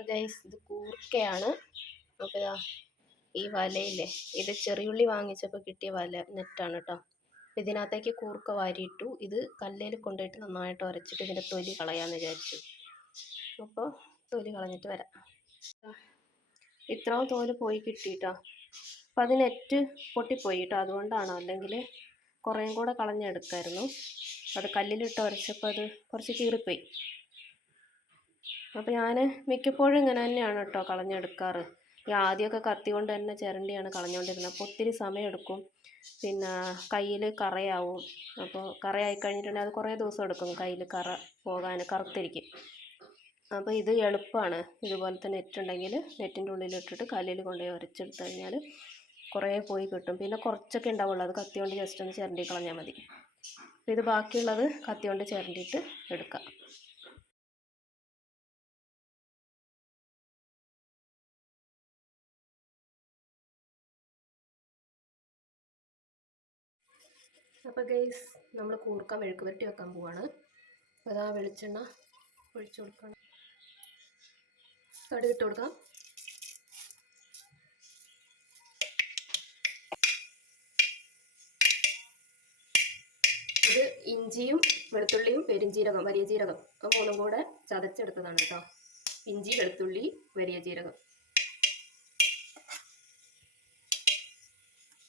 ഇത് കൂർക്കയാണ്. അപ്പോൾ ഈ വലയില്ലേ ഇത് ചെറിയുള്ളി വാങ്ങിച്ചപ്പോൾ കിട്ടിയ വല നെറ്റാണ് കേട്ടോ അപ്പൊ ഇതിനകത്തേക്ക് കൂർക്ക വാരിയിട്ടു ഇത് കല്ലേൽ കൊണ്ടുപോയിട്ട് നന്നായിട്ട് ഉരച്ചിട്ട് ഇതിന്റെ തൊലി കളയാന്ന് വിചാരിച്ചു. അപ്പോൾ തൊലി കളഞ്ഞിട്ട് വരാം. ഇത്രയും തോൽ പോയി കിട്ടിയിട്ടോ അപ്പം അത് നെറ്റ് പൊട്ടിപ്പോയി കേട്ടോ അതുകൊണ്ടാണ്? അല്ലെങ്കിൽ കുറേയും കൂടെ കളഞ്ഞെടുക്കായിരുന്നു. അത് കല്ലിലിട്ട് ഉരച്ചപ്പോൾ അത് കുറച്ച് കീറിപ്പോയി. അപ്പോൾ ഞാൻ മിക്കപ്പോഴും ഇങ്ങനെ തന്നെയാണ് കേട്ടോ കളഞ്ഞെടുക്കാറ്. ഈ ആദ്യമൊക്കെ കത്തി കൊണ്ട് തന്നെ ചിരണ്ടിയാണ് കളഞ്ഞുകൊണ്ടിരുന്നത് അപ്പോൾ ഒത്തിരി സമയമെടുക്കും. പിന്നെ കയ്യിൽ കറയാവും. അപ്പോൾ കറയായി കഴിഞ്ഞിട്ടുണ്ടെങ്കിൽ അത് കുറേ ദിവസം എടുക്കും കയ്യിൽ കറ പോകാൻ കറുത്തിരിക്കും അപ്പോൾ ഇത് എളുപ്പമാണ്. ഇതുപോലത്തെ നെറ്റ് ഉണ്ടെങ്കിൽ നെറ്റിന്റെ ഉള്ളിലിട്ടിട്ട് കല്ലിൽ കൊണ്ടുപോയി ഉരച്ചെടുത്ത് കഴിഞ്ഞാൽ കുറേ പോയി കിട്ടും. പിന്നെ കുറച്ചൊക്കെ ഉണ്ടാവുള്ളൂ. അത് കത്തി കൊണ്ട് ജസ്റ്റ് ഒന്ന് ചിരണ്ടി കളഞ്ഞാൽ മതി. ഇത് ബാക്കിയുള്ളത് കത്തി കൊണ്ട് ചിരണ്ടിയിട്ട് എടുക്കാം. അപ്പോൾ ഗൈസ് നമ്മൾ കൂർക്ക മെഴുക്ക് പുരട്ടി വെക്കാൻ പോവാണ്. അപ്പോൾ അതാ വെളിച്ചെണ്ണ ഒഴിച്ചു കൊടുക്കണം. കടുക് ഇട്ട് കൊടുക്കാം. ഇത് ഇഞ്ചിയും വെളുത്തുള്ളിയും പെരുംജീരകം വലിയ ജീരകം. ആ മൂന്നും കൂടെ ചതച്ചെടുത്തതാണ് കേട്ടോ. ഇഞ്ചി വെളുത്തുള്ളി വലിയ ജീരകം.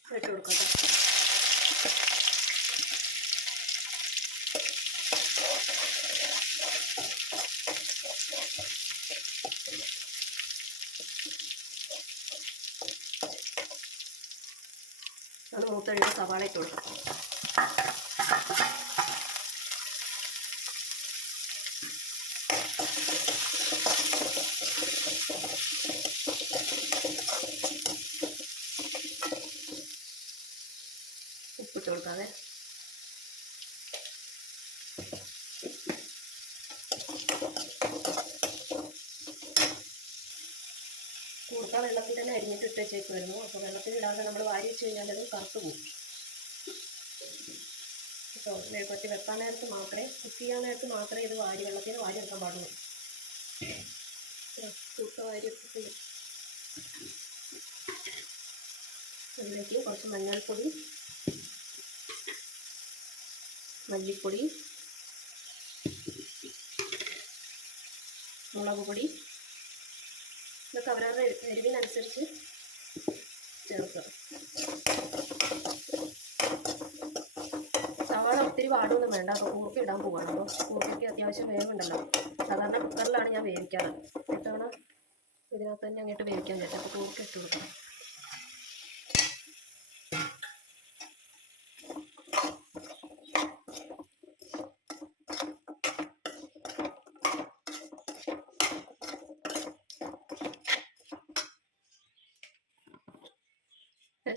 ഇട്ട് കൊടുക്കാം അത് മൂത്തഴിഞ്ഞ് സവാള ഇട്ട് കൊടുക്കാം. കൂർക്ക വെള്ളത്തിൽ തന്നെ അരിഞ്ഞിട്ട് ഇട്ട് വരുന്നു അപ്പോൾ വെള്ളത്തിൽ ഇടാതെ നമ്മൾ വാരി വെച്ച് കഴിഞ്ഞാൽ അത് കറുത്ത് പോകും. കേട്ടോ? മെഴുകുവരട്ടി വെക്കാൻ നേരത്ത് മാത്രമേ കുക്ക് ചെയ്യാൻ നേരത്ത് മാത്രമേ ഇത് വാരി വെള്ളത്തിൽ നിന്ന് വാരി എടുക്കാൻ പാടുള്ളൂ. കൂട്ട വാരി അതിലേക്ക് കുറച്ച് മഞ്ഞൾപ്പൊടി മല്ലിപ്പൊടി മുളക് പൊടി ഇതൊക്കെ അവരവരുടെ എരിവിനനുസരിച്ച് ചേർക്കുക. സവാള ഒത്തിരി വാടൊന്നും വേണ്ട. അപ്പോൾ കൂർക്ക ഇടാൻ പോവാണ്. അപ്പോൾ കൂർക്കയ്ക്ക് അത്യാവശ്യം വേവുണ്ടല്ലോ. സാധാരണ കുക്കറിലാണ് ഞാൻ വേവിക്കാറ്. ഇത്തവണ ഇതിനകത്ത് തന്നെ അങ്ങോട്ട് വേവിക്കാൻ പറ്റും? അപ്പോൾ കൂർക്ക ഇട്ട് കൊടുക്കണം.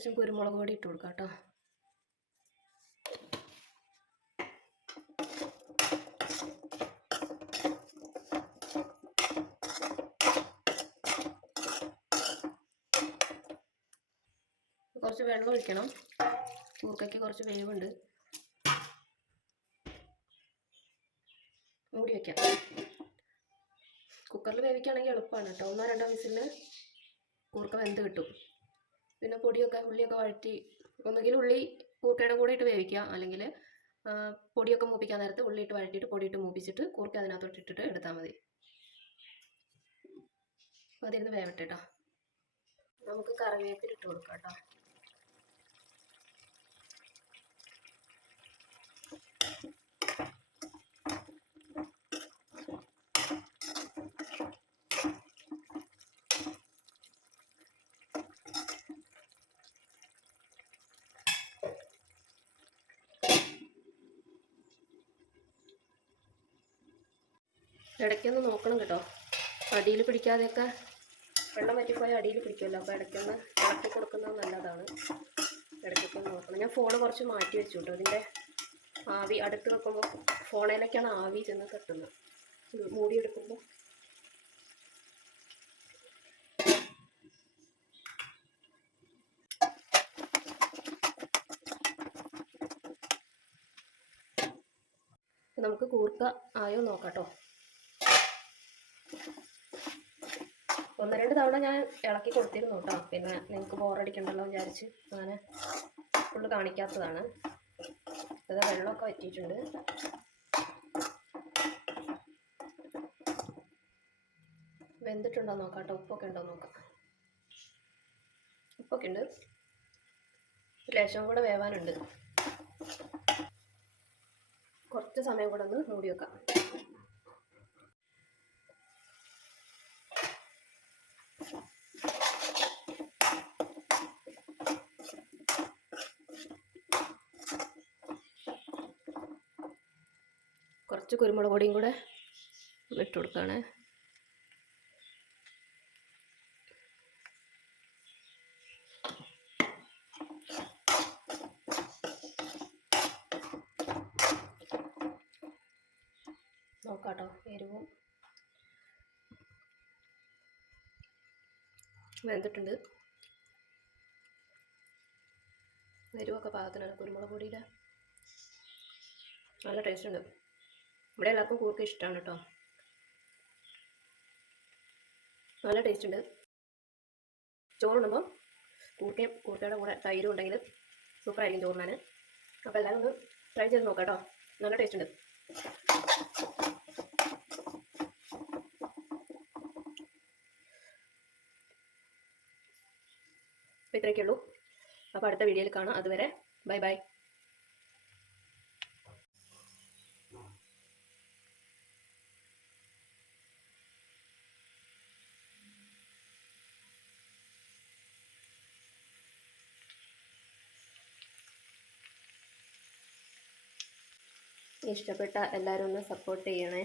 ലേശം കുരുമുളക് പൊടി ഇട്ട് കൊടുക്കാം കേട്ടോ. കുറച്ച് വെള്ളം ഒഴിക്കണം. കൂർക്കയ്ക്ക് കുറച്ച് വേവുണ്ട്. മൂടി വയ്ക്കാം കുക്കറിൽ വേവിക്കുകയാണെങ്കിൽ എളുപ്പമാണ് കേട്ടോ. ഒന്നോ രണ്ടോ വിസിലിന് കൂർക്ക വെന്ത് കിട്ടും. പിന്നെ പൊടിയൊക്കെ ഉള്ളിയൊക്കെ വഴറ്റി ഒന്നുകിൽ ഉള്ളി കൂർക്കയുടെ കൂടെ ഇട്ട് വേവിക്കുക. അല്ലെങ്കിൽ പൊടിയൊക്കെ മൂപ്പിക്കാൻ നേരത്ത് ഉള്ളി ഇട്ട് വഴറ്റിയിട്ട് ഇട്ട് മൂപ്പിച്ചിട്ട് കൂർക്ക അതിനകത്തോട്ട് ഇട്ടിട്ട് എടുത്താൽ മതി. അതിരുന്ന് വേവട്ടെ കേട്ടോ നമുക്ക് കറിവേപ്പില ഇട്ട് കൊടുക്കാം കേട്ടോ ഇടയ്ക്കൊന്ന് നോക്കണം കേട്ടോ. അടിയിൽ പിടിക്കാതെയൊക്കെ വെള്ളം വറ്റിപ്പോയാൽ അടിയിൽ പിടിക്കുമല്ലോ. അപ്പോൾ ഇടയ്ക്കൊന്ന് ഇളക്കി കൊടുക്കുന്നത് നല്ലതാണ്. ഇടയ്ക്കൊക്കെ നോക്കണം. ഞാൻ ഫോൺ കുറച്ച് മാറ്റി വെച്ചു കേട്ടോ. ഇതിന്റെ ആവി അടുത്ത് വെക്കുമ്പോൾ ഫോണേലൊക്കെയാണ് ആവി ചെന്ന് തട്ടുന്നത്. മൂടിയെടുക്കുമ്പോൾ നമുക്ക് കൂർക്ക ആയോ നോക്കാം കേട്ടോ. ഒന്ന് രണ്ട് തവണ ഞാൻ ഇളക്കി കൊടുത്തിരുന്നു കേട്ടോ പിന്നെ നിങ്ങൾക്ക് ബോറടിക്കണ്ടല്ലോ വിചാരിച്ച് അങ്ങനെ ഫുള്ള് കാണിക്കാത്തതാണ്. അത് വെള്ളമൊക്കെ വറ്റിയിട്ടുണ്ട്. വെന്തിട്ടുണ്ടോ നോക്കാം കേട്ടോ ഉപ്പൊക്കെ ഉണ്ടോ നോക്കാം. ഉപ്പൊക്കെ ഉണ്ട്. ലേശം കൂടെ വേവാനുണ്ട്. കുറച്ച് സമയം കൂടെ ഒന്ന് മൂടി വെക്കാം. കുറച്ച് കുരുമുളക് പൊടിയും കൂടെ ഇട്ട് കൊടുക്കുകയാണ്. നോക്കാട്ടോ എരിവും വെന്തിട്ടുണ്ട്. എരിവൊക്കെ പാകത്തിനാണ് കുരുമുളക് പൊടിയുടെ. നല്ല ടേസ്റ്റ് ഉണ്ട്. ഇവിടെ എല്ലാവർക്കും കൂർക്ക ഇഷ്ടമാണ് കേട്ടോ. നല്ല ടേസ്റ്റ് ഉണ്ട്. ചോറുണ്ടുമ്പോൾ കൂർക്കയും കൂർക്കയുടെ കൂടെ തൈരും ഉണ്ടെങ്കിൽ സൂപ്പർ സൂപ്പറായിരിക്കും ചോറിനാൻ അപ്പോൾ എല്ലാവരും ഒന്ന് ട്രൈ ചെയ്ത് നോക്കാം കേട്ടോ. നല്ല ടേസ്റ്റ് ഉണ്ട്. അപ്പോൾ ഇത്രയൊക്കെ ഉള്ളൂ അപ്പോൾ അടുത്ത വീഡിയോയിൽ കാണാം. അതുവരെ ബൈ ബൈ. ഇഷ്ടപ്പെട്ട എല്ലാവരും ഒന്ന് സപ്പോർട്ട് ചെയ്യണേ.